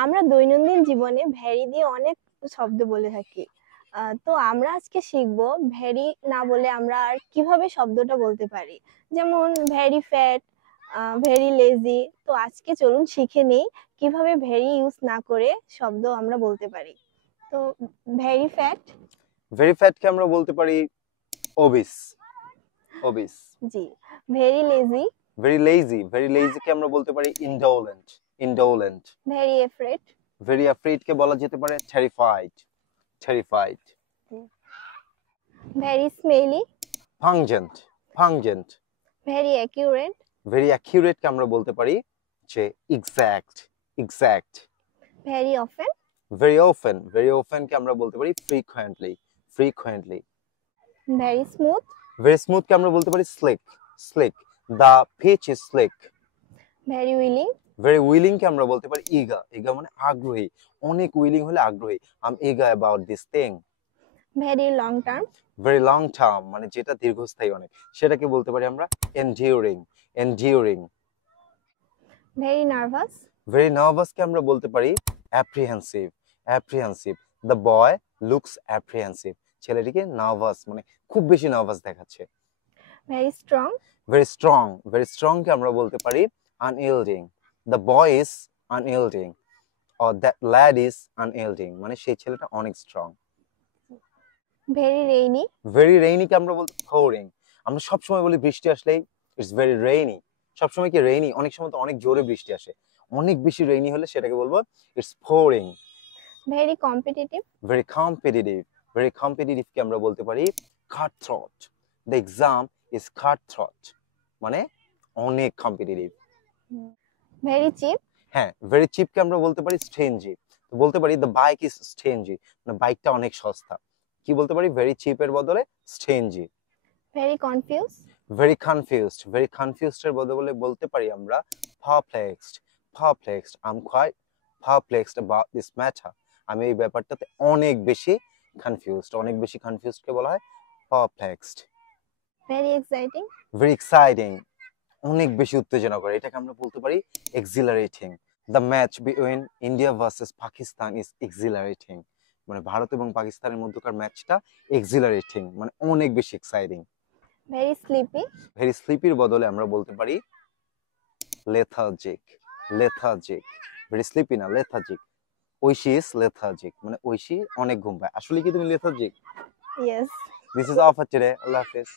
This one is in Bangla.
আমরা দৈনন্দিন জীবনে ভেরি দিয়ে অনেক শব্দ বলে থাকি। তো আমরা আজকে শিখবো ভেরি না বলে আমরা আর কিভাবে শব্দটা বলতে পারি। যেমন ভেরি ফ্যাট, ভেরি লেজি। তো আজকে চলুন শিখে নেই কিভাবে ভেরি ইউজ না করে শব্দ আমরা বলতে পারি। তো ভেরি ফ্যাট, ভেরি ফ্যাট কে আমরা বলতে পারি ওবিস। ওবিস। জি। ভেরি লেজি কে আমরা বলতে পারি indolent. Indolent. Very afraid, very afraid কে বলা যেতে পারে terrified. Terrified. Very smelly, pungent. Pungent. Very accurate, very accurate কে আমরা বলতে পারি যে exact. Exact. Very often, very often কে আমরা বলতে পারি frequently. Frequently. Very smooth, very smooth কে আমরা বলতে পারি slick. Slick. The pitch is slick. Very willing, very willing কে আমরা বলতে পারি ইগা। ইগা মানে আগ্রহী। অনেক উইলিং হলে আগ্রহী। আই এম ইগা about this thing. Very long term, very long term মানে যেটা দীর্ঘস্থায়ী অনেক, সেটাকে বলতে পারি আমরা enduring. Enduring. Very nervous, very nervous কে আমরা বলতে পারি অ্যাপ্রিহেনসিভ। অ্যাপ্রিহেনসিভ। The boy looks অ্যাপ্রিহেনসিভ। ছেলেটিকে নার্ভাস মানে খুব বেশি নার্ভাস দেখাচ্ছে। Very strong, very strong. Very strong কে আমরা বলতে পারি unyielding. The boy is unyielding or that lad is unyielding মানে সেই ছেলেটা অনেক strong. Very rainy, very rainy কে আমরা বলতে পোরিং। আমরা সবসময় বলি বৃষ্টি আসলেই ইটস ভেরি রেইনি। সবসময় কি রেইনি? অনেক সময় তো অনেক জোরে বৃষ্টি আসে। অনেক বেশি রেইনি হলে সেটাকে বলবো it's pouring. Very competitive, very competitive. Very competitive কে আমরা বলতে পারি cut throat. The exam is cut throat মানে অনেক কম্পিটিটিভ। ভেরি চিপ, হ্যাঁ, ভেরি চিপ কে আমরা বলতে পারি স্ট্রেঞ্জি। তো বলতে পারি দ্য বাইক ইজ স্ট্রেঞ্জি মানে বাইকটা অনেক সস্তা। কি বলতে পারি? ভেরি চিপের বদলে স্ট্রেঞ্জি। Very confuse, very confused. Very confused এর বদলে বলতে পারি আমরা perplexed. Perplexed. I am quite perplexed about this matter. আমি এই ব্যাপারটাতে অনেক বেশি কনফিউজড। অনেক বেশি কনফিউজড কে বলা হয় perplexed. Very exciting, very exciting. অনেক বেশি উত্তেজনা করে, এটাকে আমরা বলতে পারি exhilarating. The match between India versus Pakistan is exhilarating মানে ভারত এবং পাকিস্তানের মধ্যকার ম্যাচটা এক্সিলারেটিং মানে অনেক বেশি এক্সাইটিং। ভেরি স্লিপি, ভেরি স্লিপির বদলে আমরা বলতে পারি লেথার্জিক। লেথার্জিক। ভেরি স্লিপি না, লেথার্জিক। ঐশী ইজ লেথার্জিক মানে ঐশী অনেক ঘুম পায়। আসলে কি তুমি lethargic? Yes. This is all for today. আল্লাহ হাফেজ।